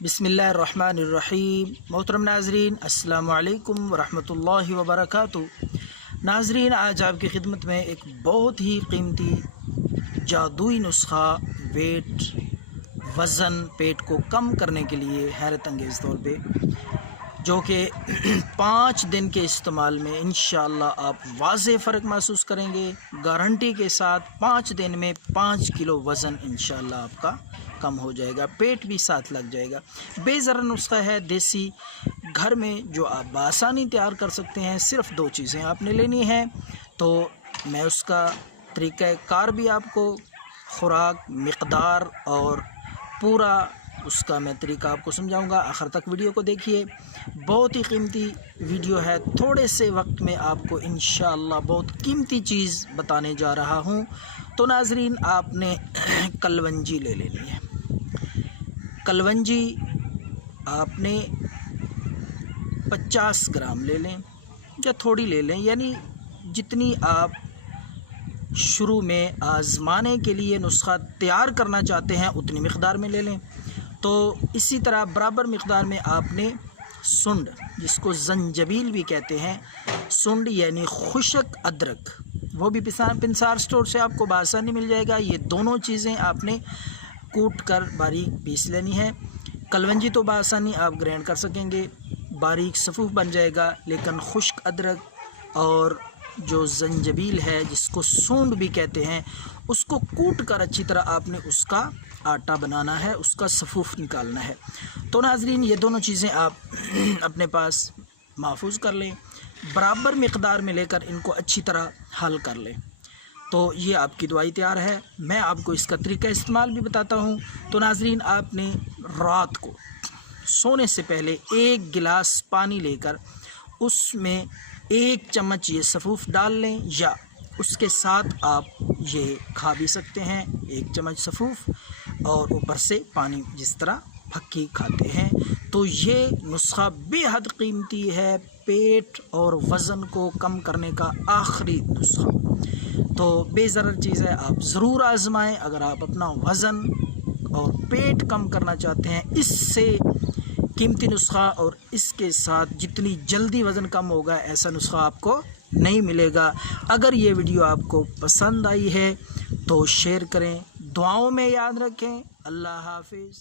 بسم اللہ الرحمن الرحیم۔ محترم ناظرین، السلام علیکم ورحمۃ اللہ وبرکاتہ۔ ناظرین، آج آپ کی خدمت میں ایک بہت ہی قیمتی جادوئی نسخہ ویٹ وزن پیٹ کو کم کرنے کے لیے حیرت انگیز طور پہ، جو کہ 5 دن کے استعمال میں انشاءاللہ آپ واضح فرق محسوس کریں گے، گارنٹی کے ساتھ 5 دن میں 5 کلو وزن انشاءاللہ آپ کا کم ہو جائے گا، پیٹ بھی ساتھ لگ جائے گا۔ بے ضرر نسخہ ہے، دیسی، گھر میں جو آپ بآسانی تیار کر سکتے ہیں۔ صرف 2 چیزیں آپ نے لینی ہیں، تو میں اس کا طریقہ کار بھی آپ کو، خوراک، مقدار اور پورا اس کا میں طریقہ آپ کو سمجھاؤں گا۔ آخر تک ویڈیو کو دیکھیے، بہت ہی قیمتی ویڈیو ہے، تھوڑے سے وقت میں آپ کو انشاءاللہ بہت قیمتی چیز بتانے جا رہا ہوں۔ تو ناظرین، آپ نے کلونجی لے لینی ہے۔ کلونجی آپ نے 50 گرام لے لیں یا تھوڑی لے لیں، یعنی جتنی آپ شروع میں آزمانے کے لیے نسخہ تیار کرنا چاہتے ہیں اتنی مقدار میں لے لیں۔ تو اسی طرح برابر مقدار میں آپ نے سنڈ، جس کو زنجبیل بھی کہتے ہیں، سنڈ یعنی خشک ادرک، وہ بھی پنسار سٹور سے آپ کو بآسانی مل جائے گا۔ یہ دونوں چیزیں آپ نے کوٹ کر باریک پیس لینی ہے۔ کلونجی تو بآسانی آپ گرینڈ کر سکیں گے، باریک صفوف بن جائے گا، لیکن خشک ادرک اور جو زنجبیل ہے، جس کو سونڈ بھی کہتے ہیں، اس کو کوٹ کر اچھی طرح آپ نے اس کا آٹا بنانا ہے، اس کا صفوف نکالنا ہے۔ تو ناظرین، یہ دونوں چیزیں آپ اپنے پاس محفوظ کر لیں، برابر مقدار میں لے کر ان کو اچھی طرح حل کر لیں۔ تو یہ آپ کی دوائی تیار ہے۔ میں آپ کو اس کا طریقہ استعمال بھی بتاتا ہوں۔ تو ناظرین، آپ نے رات کو سونے سے پہلے 1 گلاس پانی لے کر اس میں 1 چمچ یہ صفوف ڈال لیں، یا اس کے ساتھ آپ یہ کھا بھی سکتے ہیں، 1 چمچ صفوف اور اوپر سے پانی، جس طرح پھکی کھاتے ہیں۔ تو یہ نسخہ بے حد قیمتی ہے، پیٹ اور وزن کو کم کرنے کا آخری نسخہ۔ تو بے ضرر چیز ہے، آپ ضرور آزمائیں۔ اگر آپ اپنا وزن اور پیٹ کم کرنا چاہتے ہیں، اس سے قیمتی نسخہ اور اس کے ساتھ جتنی جلدی وزن کم ہوگا، ایسا نسخہ آپ کو نہیں ملے گا۔ اگر یہ ویڈیو آپ کو پسند آئی ہے تو شیئر کریں، دعاؤں میں یاد رکھیں۔ اللہ حافظ۔